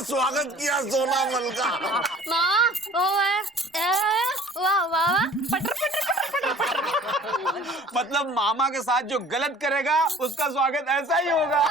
स्वागत किया सोनामल का। माँ वो है वाह वाह पटर पटर पटर पटर। मतलब मामा के साथ जो गलत करेगा उसका स्वागत ऐसा ही होगा।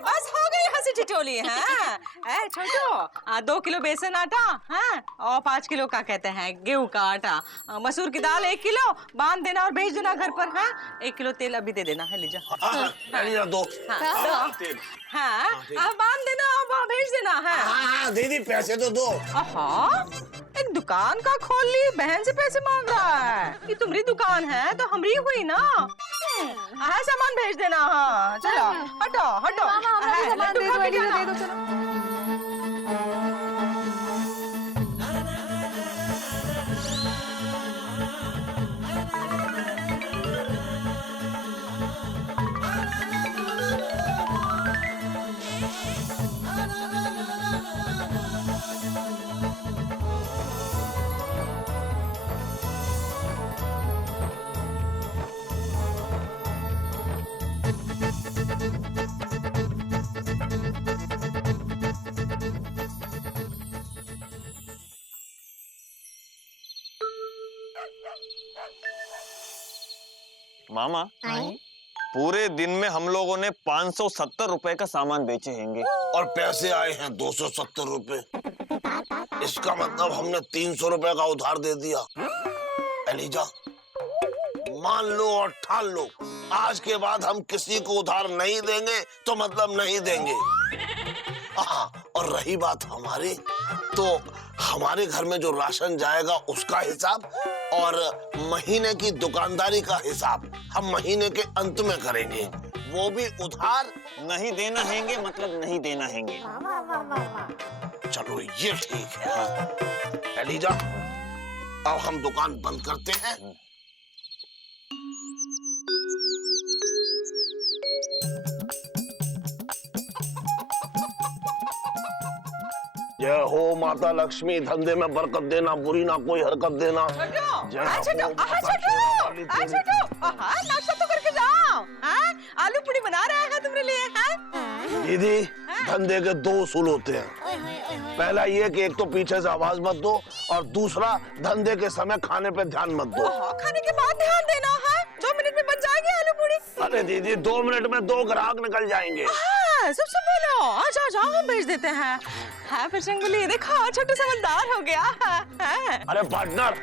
बस हो गई हंसी ठिठोली। हाँ छोटो 2 किलो बेसन आटा, हाँ, और 5 किलो का कहते हैं गेहूं का आटा, मसूर की दाल 1 किलो बांध देना और भेज देना घर पर। हाँ 1 किलो तेल अभी दे देना है, लीजिए। दो। हाँ बांध देना और भेज देना है। हाँ दीदी पैसे तो दो। एक दुकान का खोल ली, बहन से पैसे मांग रहा है। ये तुम्हारी दुकान है तो हमारी हुई ना। हाँ सामान भेज देना। हाँ चलो हटो हटो। सामान दे दो चलो। मामा पूरे दिन में हम लोगों ने 570 रुपए का सामान बेचे होंगे और पैसे आए हैं 270 रुपए। इसका मतलब हमने 300 रुपए का उधार दे दिया। एलिजा मान लो और ठान लो, आज के बाद हम किसी को उधार नहीं देंगे तो मतलब नहीं देंगे। और रही बात हमारी, तो हमारे घर में जो राशन जाएगा उसका हिसाब और महीने की दुकानदारी का हिसाब हम महीने के अंत में करेंगे, वो भी उधार। नहीं देना हैंगे मतलब नहीं देना हैंगे। चलो ये ठीक है। एलिजा अब हम दुकान बंद करते हैं। जय हो माता लक्ष्मी, धंधे में बरकत देना, बुरी ना कोई हरकत देना। नाश्ता तो करके जाओ। आलू पूड़ी बना रहा है तुम्हारे लिए। दीदी धंधे के 2 उसूल होते हैं। पहला ये कि एक तो पीछे से आवाज मत दो और दूसरा धंधे के समय खाने पे ध्यान मत दो। खाने के बाद ध्यान देना है। 2 मिनट में बन जाएगी आलू पूड़ी। अरे दीदी 2 मिनट में 2 ग्राहक निकल जाएंगे। सब बोलो आ जाओ हम भेज देते हैं। हाँ फिर चंगुली देखो छोटू समझदार हो गया। अरे पार्टनर।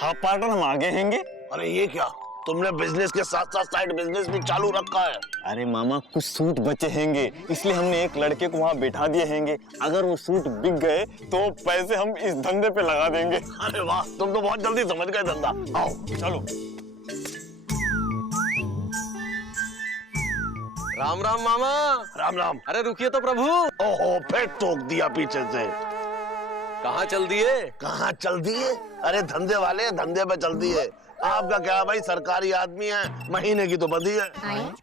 हाँ पार्टनर हम आगे हैंगे। अरे ये क्या, तुमने बिजनेस के साथ साथ साइड बिजनेस भी चालू रखा है। अरे मामा कुछ सूट बचे हैंगे, इसलिए हमने एक लड़के को वहाँ बैठा दिए हैंगे। अगर वो सूट बिक गए तो पैसे हम इस धंधे पे लगा देंगे। अरे वाह, तुम तो बहुत जल्दी समझ गए धंधा। आओ चलो। राम राम मामा। राम राम। अरे रुकिए तो प्रभु। ओहो फिर टोक दिया पीछे से। कहाँ चल दिए? कहाँ चल दिए? अरे धंधे वाले धंधे पे चल दिए। आपका क्या भाई, सरकारी आदमी है, महीने की तो बंदी है।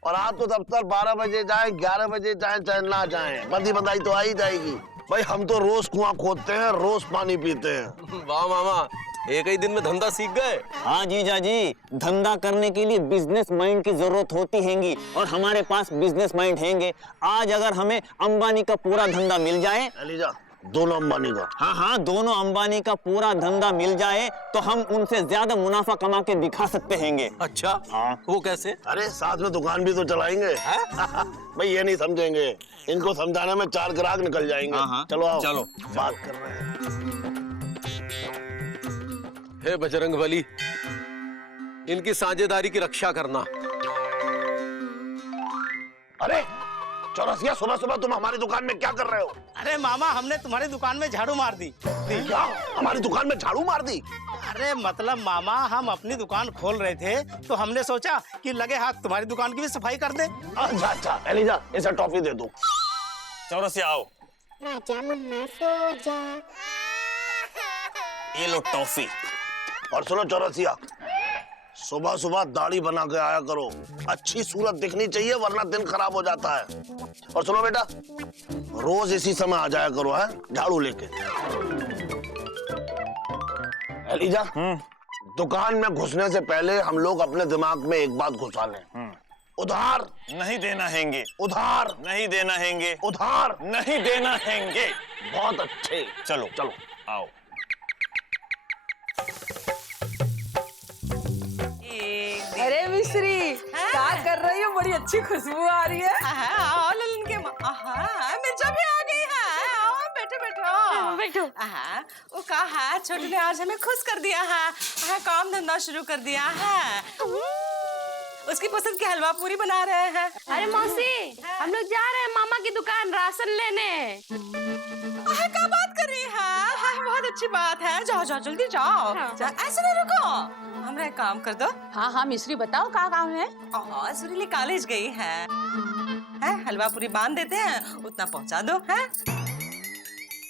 और आप तो दफ्तर 12 बजे जाए 11 बजे जाए चाहे ना जाए, बंदी बंदाई तो आ ही जाएगी। भाई हम तो रोज कुआं खोदते हैं, रोज पानी पीते हैं। वाह मामा, एक ही दिन में धंधा सीख गए। हाँ जीजा जी, धंधा करने के लिए बिजनेस माइंड की जरूरत होती हैंगी और हमारे पास बिजनेस माइंड हैंगे। आज अगर हमें अंबानी का पूरा धंधा मिल जाए। एलिजा दोनों अंबानी का। हाँ दोनों अंबानी का पूरा धंधा मिल जाए तो हम उनसे ज्यादा मुनाफा कमा के दिखा सकते हैंगे। अच्छा हाँ वो कैसे? अरे साथ में दुकान भी तो चलाएंगे। भाई ये नहीं समझेंगे, इनको समझाने में 4 ग्राहक निकल जाएंगे। हाँ। चलो आओ, चलो बात कर रहे हैं। हे बजरंग बली, इनकी साझेदारी की रक्षा करना। अरे चौरसिया, सुबह सुबह तुम हमारी दुकान में क्या कर रहे हो? अरे मामा हमने तुम्हारी दुकान में झाड़ू मार दी। क्या हमारी दुकान में झाड़ू मार दी? अरे मतलब मामा, हम अपनी दुकान खोल रहे थे तो हमने सोचा कि लगे हाथ तुम्हारी दुकान की भी सफाई कर दे। अच्छा अच्छा एलिजा, इसे टॉफी दे दो। चौरसिया आओ, राजा मुन्ना सो जा। ये लो टॉफी। और सुनो चौरसिया, सुबह सुबह दाढ़ी बना के आया करो, अच्छी सूरत दिखनी चाहिए वरना दिन खराब हो जाता है। और सुनो बेटा, रोज इसी समय आ जाया करो है झाड़ू लेके। एलिजा, दुकान में घुसने से पहले हम लोग अपने दिमाग में एक बात घुसा लें, उधार नहीं देना हैंगे, उधार नहीं देना हैंगे, उधार नहीं देना हैंगे। बहुत अच्छे। चलो चलो आओ। अरे मिश्री, क्या कर रही हो? बड़ी अच्छी खुशबू आ रही है। आओ ललन के मिर्चा भी आ गई है। आओ बैठो बैठो बैठो। वो कहा है छोटे ने आज हमें खुश कर दिया है, काम धंधा शुरू कर दिया है। उसकी पसंद की हलवा पूरी बना रहे हैं। अरे मौसी, हम लोग जा रहे हैं मामा की दुकान राशन लेने। क्या बात कर रही है? बहुत अच्छी बात है, जाओ जाओ जल्दी जाओ। ऐसे नहीं रुको, हमरा एक काम कर दो। हाँ हाँ मिश्री, बताओ क्या काम है? सुरीली कॉलेज गई है, हलवा पूरी बांध देते हैं, उतना पहुंचा दो। है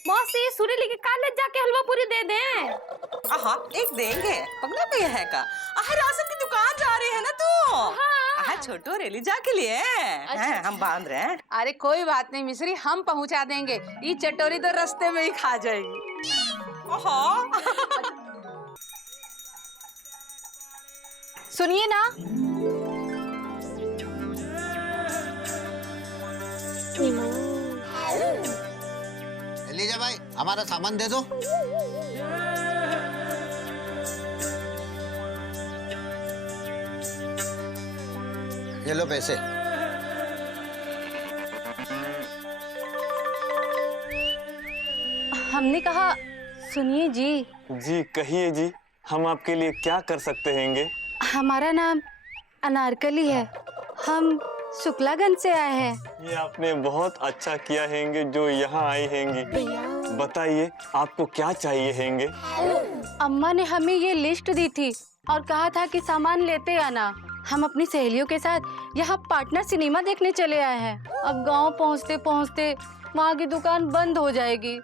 मौसी, सुरीली के कॉलेज जाके हलवा पूरी दे दें। एक देंगे, पगला पे है का। राशन की दुकान जा रही है ना तू? हाँ। छोटू रेली जा के लिए हम बांध रहे हैं। अरे कोई बात नहीं मिश्री, हम पहुंचा देंगे। ये चटोरी तो रास्ते में ही खा जाएगी। सुनिए ना, लीजिए भाई, हमारा सामान दे दो। ये लो पैसे। हमने कहा सुनिए जी। जी कहिए जी, हम आपके लिए क्या कर सकते हैंगे? हमारा नाम अनारकली है, हम शुक्लागंज से आए हैं। ये आपने बहुत अच्छा किया हैंगे जो यहाँ आई हैंगी। बताइए आपको क्या चाहिए हैंगे? अम्मा ने हमें ये लिस्ट दी थी और कहा था कि सामान लेते आना। हम अपनी सहेलियों के साथ यहाँ पार्टनर सिनेमा देखने चले आए हैं। अब गांव पहुँचते पहुँचते वहाँ की दुकान बंद हो जाएगी।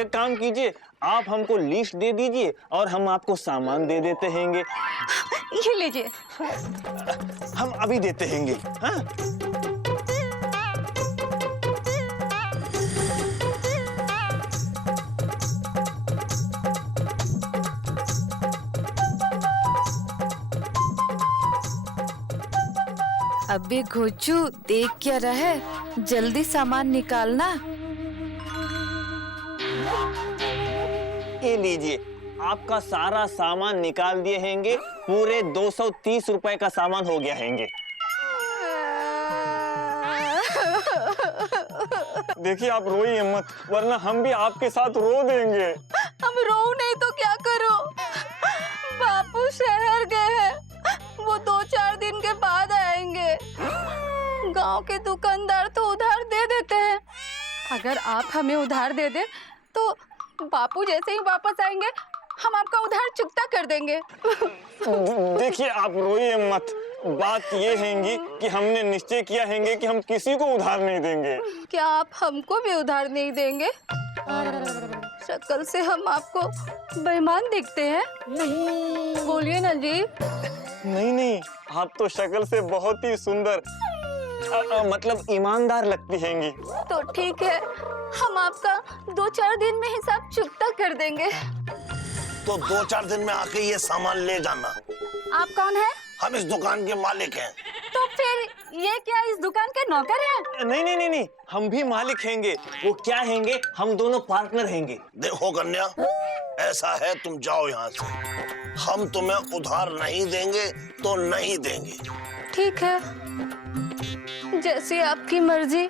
एक काम कीजिए, आप हमको लिस्ट दे दीजिए और हम आपको सामान दे देते हैंगे। ये लीजिए। हम अभी देते हैंगे। हाँ? अबे घोचू, देख क्या रहे, जल्दी सामान निकालना। ये लीजिए, आपका सारा सामान निकाल दिए हैंगे। पूरे 230 रुपए का सामान हो गया हैंगे। देखिए आप रोइए मत, वरना हम भी आपके साथ रो देंगे। हम रो नहीं तो क्या करो? बापू शहर गए हैं, वो 2-4 दिन के बाद आएंगे। गांव के दुकानदार तो उधार दे देते हैं। अगर आप हमें उधार दे दे तो बापू जैसे ही वापस आएंगे हम आपका उधार चुकता कर देंगे। देखिए आप रोइए मत, बात ये हैंगी कि हमने निश्चय किया हैंगे कि हम किसी को उधार नहीं देंगे। क्या आप हमको भी उधार नहीं देंगे? शक्ल से हम आपको बेईमान दिखते हैं। बोलिए ना जी। नहीं नहीं, आप तो शक्ल से बहुत ही सुंदर मतलब ईमानदार लगती हैंगी। तो ठीक है, हम आपका 2-4 दिन में हिसाब चुकता कर देंगे। तो 2-4 दिन में आके ये सामान ले जाना। आप कौन है? हम इस दुकान के मालिक हैं। तो फिर ये क्या इस दुकान के नौकर हैं? नहीं नहीं नहीं नहीं, हम भी मालिक हैंगे। वो क्या हैंगे, हम दोनों पार्टनर हैंगे। देखो कन्या, ऐसा है तुम जाओ यहाँ से, हम तुम्हें उधार नहीं देंगे तो नहीं देंगे। ठीक है, जैसी आपकी मर्जी।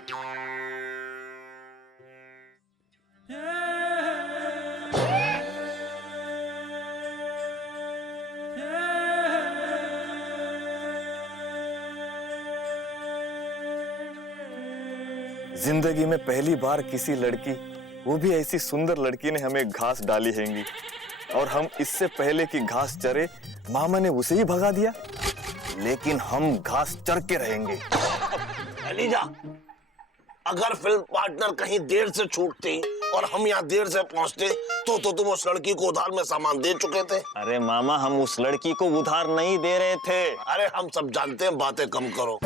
जिंदगी में पहली बार किसी लड़की, वो भी ऐसी सुंदर लड़की ने हमें घास डाली हैंगी। और हम इससे पहले कि घास चरे मामा ने उसे ही भगा दिया, लेकिन हम घास चर के रहेंगे। एलिजा, अगर फिल्म पार्टनर कहीं देर से छूटती और हम यहाँ देर से पहुँचते तो तुम उस लड़की को उधार में सामान दे चुके थे। अरे मामा, हम उस लड़की को उधार नहीं दे रहे थे। अरे हम सब जानते हैं, बातें कम करो।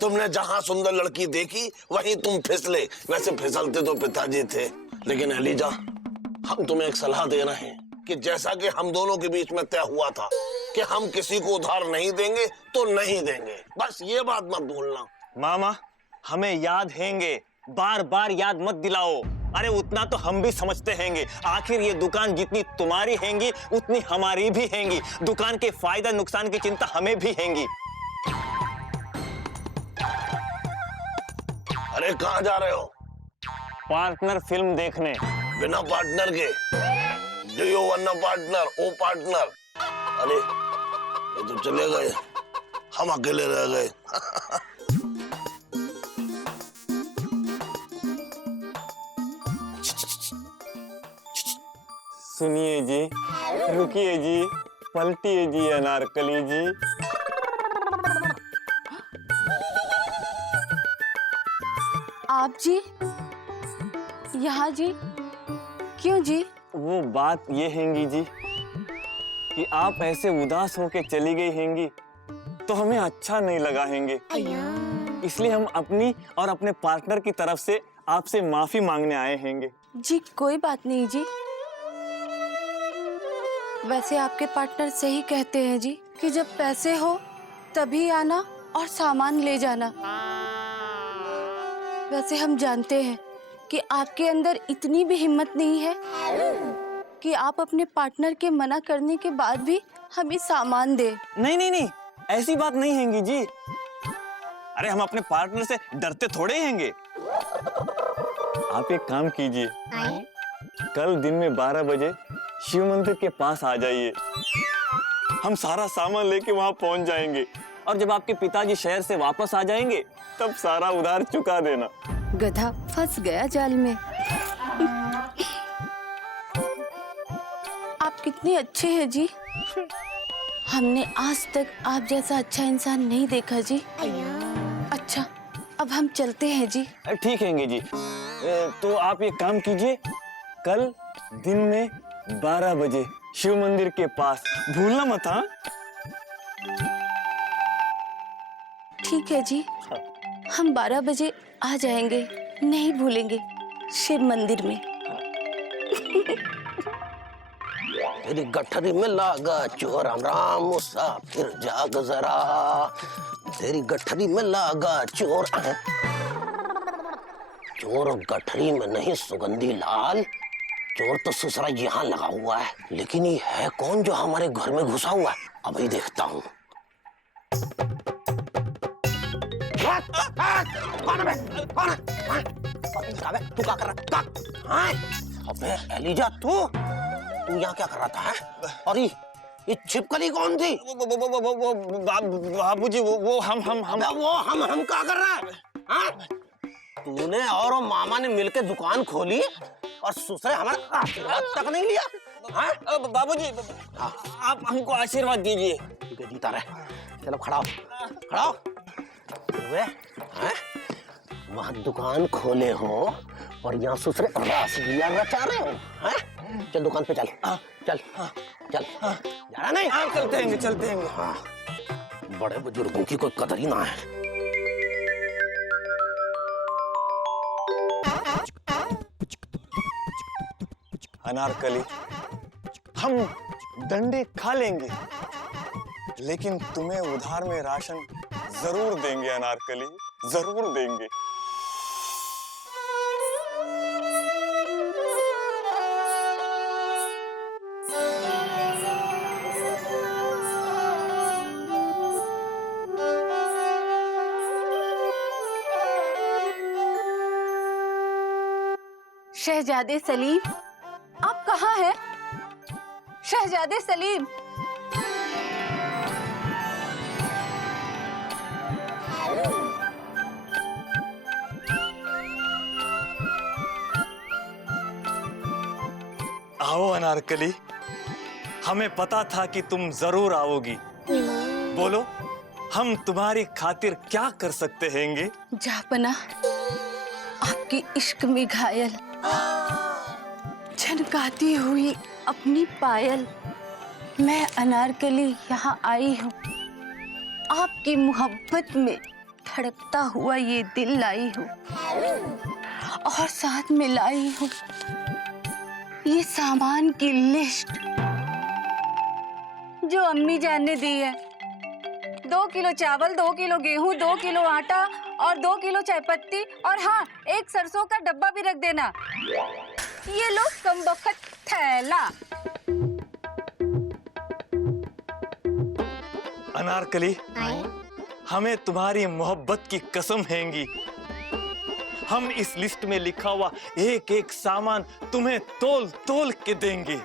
तुमने जहाँ सुंदर लड़की देखी वहीं तुम फिसले। वैसे फिसलते तो पिताजी थे, लेकिन एलिजा, हम तुम्हें एक सलाह दे रहे हैं कि जैसा कि हम दोनों के बीच में तय हुआ था कि हम किसी को उधार नहीं देंगे तो नहीं देंगे, बस ये बात मत भूलना। मामा, हमें याद हैंगे, बार बार याद मत दिलाओ। अरे उतना तो हम भी समझते हैंगे, आखिर ये दुकान जितनी तुम्हारी हैंगी उतनी हमारी भी हैंगी। दुकान के फायदा नुकसान की चिंता हमें भी हैंगी। अरे कहाँ जा रहे हो? पार्टनर फिल्म देखने। बिना पार्टनर के? Do you want a partner? ओ पार्टनर। अरे ये तो चले गए, हम अकेले रह गए। सुनिए जी, रुकिए जी, पलटिए जी अनारकली जी। आप जी यहाँ जी? क्यों जी? वो बात ये हैंगी जी कि आप ऐसे उदास होके चली गई हैंगी तो हमें अच्छा नहीं लगा हैंगे, इसलिए हम अपनी और अपने पार्टनर की तरफ से आपसे माफी मांगने आए हैंगे। जी कोई बात नहीं जी। वैसे आपके पार्टनर सही कहते हैं जी कि जब पैसे हो तभी आना और सामान ले जाना। वैसे हम जानते हैं कि आपके अंदर इतनी भी हिम्मत नहीं है कि आप अपने पार्टनर के मना करने के बाद भी हमें सामान दे। नहीं नहीं नहीं, ऐसी बात नहीं हैंगी जी। अरे हम अपने पार्टनर से डरते थोड़े हैंगे। आप एक काम कीजिए, कल दिन में 12 बजे शिव मंदिर के पास आ जाइए। हम सारा सामान लेके वहां पहुंच जाएंगे और जब आपके पिताजी शहर से वापस आ जाएंगे तब सारा उधार चुका देना। गधा फंस गया जाल में। आप कितने अच्छे हैं जी। हमने आज तक आप जैसा अच्छा इंसान नहीं देखा जी। अच्छा, अब हम चलते हैं जी। ठीक हैंगे जी। तो आप एक काम कीजिए, कल दिन में 12 बजे शिव मंदिर के पास, भूलना मत। हाँ ठीक है जी, हम 12 बजे आ जाएंगे, नहीं भूलेंगे शिव मंदिर में। तेरी गठरी में लागा चोर, राम राम मुसाफिर जाग जरा। तेरी गठरी में लागा चोर। चोर गठरी में नहीं सुगंधी लाल, चोर तो ससुरा यहाँ लगा हुआ है, लेकिन ये है कौन जो हमारे घर में घुसा हुआ है? अभी देखता हूँ। तू क्या कर रहा है? अबे एलिजा, तू यहाँ क्या कर रहा था? और ये छिपकली कौन थी? बाबूजी, वो हम क्या कर रहा है? तूने और वो मामा ने मिलकर दुकान खोली और ससुरे हमारा आशीर्वाद तक नहीं लिया। बाबूजी, आप हमको आशीर्वाद दीजिए। जीता रहे। चलो खड़ा हो, खड़ा हो। वहाँ दुकान खोले हो और यहाँ ससुरे रासलीला रचा रहे हो। चल दुकान पे चल। चल चल। जा रहा नहीं? चलते हैं। हाँ, बड़े बुजुर्गों की कोई कदर ही ना है। अनारकली, हम डंडे खा लेंगे लेकिन तुम्हें उधार में राशन जरूर देंगे। अनारकली, जरूर देंगे। शहजादे सलीम, आप कहाँ हैं? शहजादे सलीम। आओ अनारकली, हमें पता था कि तुम जरूर आओगी। बोलो, हम तुम्हारी खातिर क्या कर सकते हैंगे? जापना, आपकी इश्क में घायल, झनकाती हुई अपनी पायल, मैं अनारकली यहाँ आई हूँ। आपकी मोहब्बत में धड़कता हुआ ये दिल लाई हूँ, और साथ में लाई हूँ ये सामान की लिस्ट जो अम्मी जान ने दी है। 2 किलो चावल, 2 किलो गेहूं, 2 किलो आटा और 2 किलो चाय पत्ती, और हाँ, 1 सरसों का डब्बा भी रख देना। ये लो कमबख्त थैला। अनारकली, हमें तुम्हारी मोहब्बत की कसम हैंगी। हम इस लिस्ट में लिखा हुआ एक एक सामान तुम्हें तोल तोल के देंगे।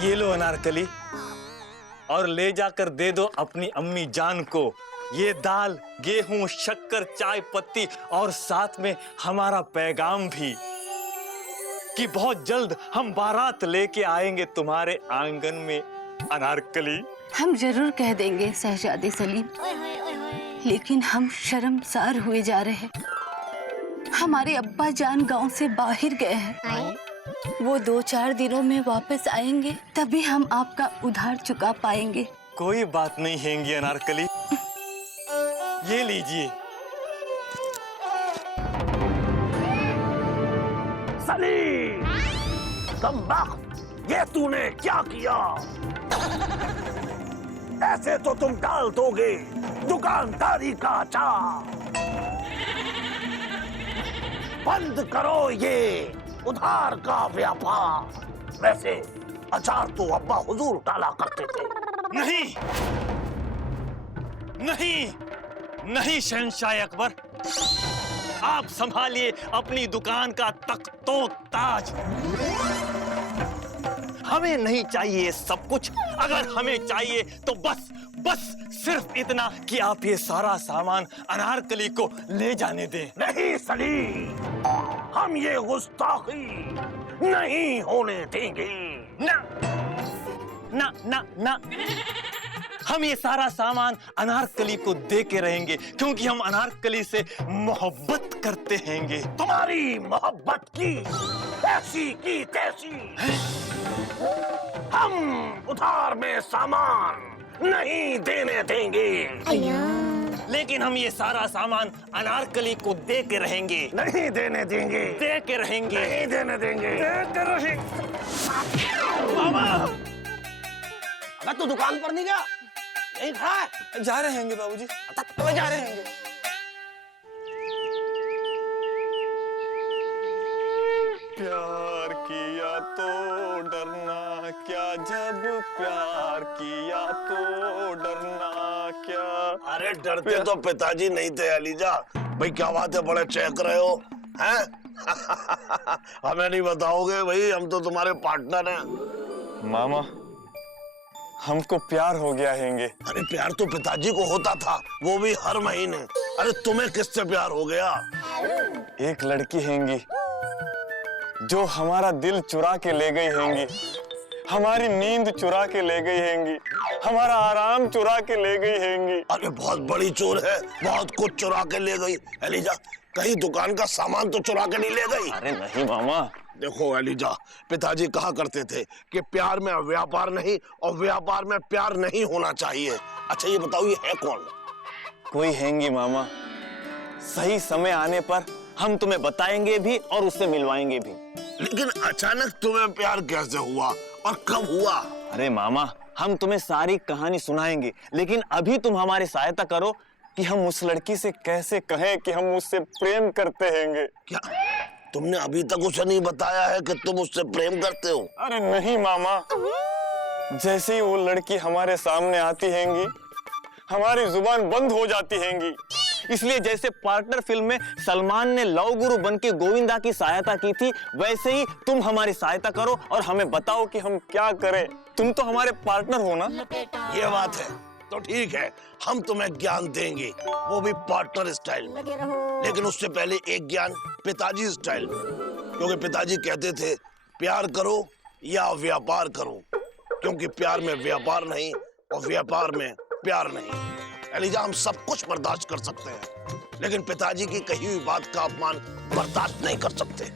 ये लो अनारकली, और ले जाकर दे दो अपनी अम्मी जान को ये दाल, गेहूं, शक्कर, चाय पत्ती, और साथ में हमारा पैगाम भी कि बहुत जल्द हम बारात लेके आएंगे तुम्हारे आंगन में। अनारकली, हम जरूर कह देंगे शहजादे सलीम, लेकिन हम शर्मसार हुए जा रहे हैं। हमारे अब्बा जान गांव से बाहर गए हैं। वो 2-4 दिनों में वापस आएंगे, तभी हम आपका उधार चुका पाएंगे। कोई बात नहीं हैंगी अनारकली, ये लीजिए। सलीम, ये तूने क्या किया? ऐसे तो तुम डाल दोगे दुकानदारी का चार। बंद करो ये उधार का व्यापार। वैसे अचार तो अब्बा हुजूर डाला करते थे। नहीं नहीं नहीं शहंशाह अकबर, आप संभालिए अपनी दुकान का तख्तो ताज। हमें नहीं चाहिए सब कुछ। अगर हमें चाहिए तो बस सिर्फ इतना कि आप ये सारा सामान अनारकली को ले जाने दें। नहीं सलीम, हम ये गुस्ताखी नहीं होने देंगे। ना ना ना ना, हम ये सारा सामान अनारकली को दे के रहेंगे, क्योंकि हम अनारकली से मोहब्बत करते हैंगे। तुम्हारी मोहब्बत की ऐसी की तैसी हम उधार में सामान नहीं देने देंगे। लेकिन हम ये सारा सामान अनारकली को दे के रहेंगे। नहीं देने देंगे। दे के रहेंगे। नहीं देने देंगे। दे के रहेंगे। मामा, अबे तू दुकान पर नहीं गया? यहीं खड़ा है? जा रहे हैंगे बाबूजी। तो जा रहे हैंगे। प्यार किया तो डरना क्या, जब प्यार किया तो डरना क्या। अरे डरते तो पिताजी नहीं थे अलीजा। भाई क्या बात है, बड़े चहक रहे हो हैं? हमें नहीं बताओगे भाई? हम तो तुम्हारे पार्टनर हैं। मामा, हमको प्यार हो गया हैंगे। अरे प्यार तो पिताजी को होता था, वो भी हर महीने। अरे तुम्हें किससे प्यार हो गया? एक लड़की हैंगी जो हमारा दिल चुरा के ले गई हैंगी, हमारी नींद चुरा के ले गई हैंगी, हमारा आराम चुरा के ले गई हैंगी। अरे बहुत बड़ी चोर है, बहुत कुछ चुरा के ले गई। एलिजा, कहीं दुकान का सामान तो चुरा के नहीं ले गई? अरे नहीं मामा। देखो एलिजा, पिताजी कहा करते थे कि प्यार में व्यापार नहीं और व्यापार में प्यार नहीं होना चाहिए। अच्छा ये बताओ, ये है कौन? कोई हैंगी मामा, सही समय आने पर हम तुम्हें बताएंगे भी और उससे मिलवाएंगे भी। लेकिन अचानक तुम्हें प्यार कैसे हुआ और कब हुआ? अरे मामा, हम तुम्हें सारी कहानी सुनाएंगे, लेकिन अभी तुम हमारी सहायता करो कि हम उस लड़की से कैसे कहें कि हम उससे प्रेम करते हैंगे। क्या तुमने अभी तक उसे नहीं बताया है कि तुम उससे प्रेम करते हो? अरे नहीं मामा, जैसे ही वो लड़की हमारे सामने आती हैंगी, हमारी जुबान बंद हो जाती हैंगी। इसलिए जैसे पार्टनर फिल्म में सलमान ने लव गुरु बन के गोविंदा की सहायता की थी, वैसे ही तुम हमारी सहायता करो और हमें बताओ कि हम क्या करें। तुम तो हमारे पार्टनर हो ना। ये बात है तो ठीक है, हम तुम्हें ज्ञान देंगे, वो भी पार्टनर स्टाइल में। लेकिन उससे पहले एक ज्ञान पिताजी स्टाइल में, क्योंकि पिताजी कहते थे प्यार करो या व्यापार करो, क्योंकि प्यार में व्यापार नहीं और व्यापार में प्यार नहीं। एलिजा, हम सब कुछ बर्दाश्त कर सकते हैं, लेकिन पिताजी की कही हुई बात का अपमान बर्दाश्त नहीं कर सकते।